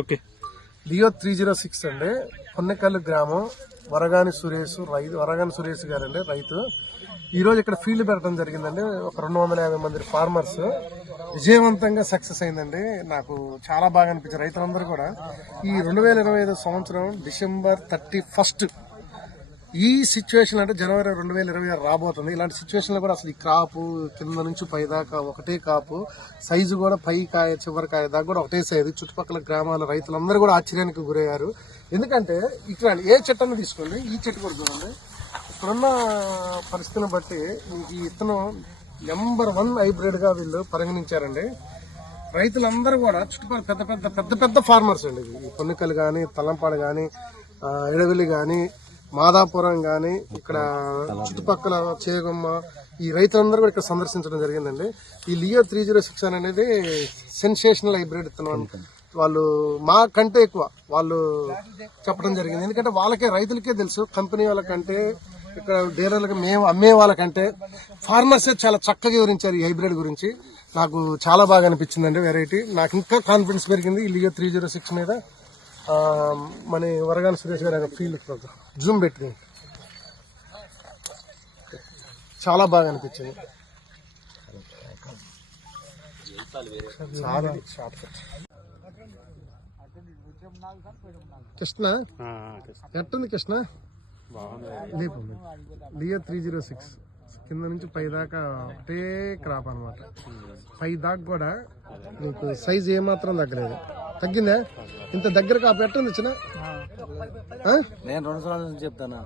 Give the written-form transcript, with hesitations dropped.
Okay. Leo 306 అండి, పొన్నెకల్లు గ్రామం, వరగాని సురేష్ గారు అండి రైతు. ఈ రోజు ఇక్కడ ఫీల్డ్ పెట్టడం జరిగిందండి. ఒక 250 మంది ఫార్మర్స్ విజయవంతంగా సక్సెస్ అయిందండి. నాకు చాలా బాగా అనిపించింది. రైతులందరూ కూడా ఈ 2025 సంవత్సరం డిసెంబర్ 31 ఈ సిచ్యువేషన్ అంటే జనవరి 2026 రాబోతుంది. ఇలాంటి సిచ్యువేషన్ లో కూడా అసలు ఈ క్రాపు కింద నుంచి పై దాకా ఒకటే కాపు, సైజు కూడా పై కాయ చివరి కాయ దాకా కూడా ఒకటే సైజు. చుట్టుపక్కల గ్రామాల రైతులందరూ కూడా ఆశ్చర్యానికి గురయ్యారు. ఎందుకంటే ఇక్కడ ఏ చెట్టు తీసుకోండి, ఈ చెట్టు కూడా చూడండి, ఇప్పుడున్న పరిస్థితిని బట్టి ఈ ఇత్తనం నెంబర్ 1 హైబ్రిడ్ గా వీళ్ళు పరిగణించారండి. రైతులందరూ కూడా చుట్టుపక్కల పెద్ద పెద్ద ఫార్మర్స్ అండి. ఈ పొన్నికలు కానీ, తలంపాడు కానీ, ఎడవెల్లి కానీ, మాదాపురం గాని, ఇక్కడ చుట్టుపక్కల చేగమ్మ, ఈ రైతులందరూ కూడా ఇక్కడ సందర్శించడం జరిగిందండి. ఈ లియో 306 అనేది సెన్సేషనల్ హైబ్రిడ్ ఇత్తనం. వాళ్ళు మా కంటే ఎక్కువ వాళ్ళు చెప్పడం జరిగింది. ఎందుకంటే వాళ్ళకే రైతులకే తెలుసు, కంపెనీ వాళ్ళకంటే ఇక్కడ డీలర్లకు మేము అమ్మే వాళ్ళకంటే ఫార్మర్సే చాలా చక్కగా వివరించారు ఈ హైబ్రిడ్ గురించి. నాకు చాలా బాగా అనిపించిందండి వెరైటీ. నాకు ఇంకా కాన్ఫిడెన్స్ పెరిగింది ఈ లియో 306 మీద. మన వరగాని సురేష్ గారు ఫీల్డ్ జూమ్ పెట్టి చాలా బాగా అనిపించింది. కృష్ణ ఎట్టుంది కృష్ణ? లేపు లియో 306 కింద నుంచి పై దాకా ఒకటే క్రాప్ అనమాట. పై దాకా కూడా నీకు సైజ్ ఏమాత్రం తగ్గలేదు. తగ్గిందా? ఇంత దగ్గర కాపు ఎట్టుంది చిన్న? నేను 2 సంవత్సరాల నుంచి చెప్తాను.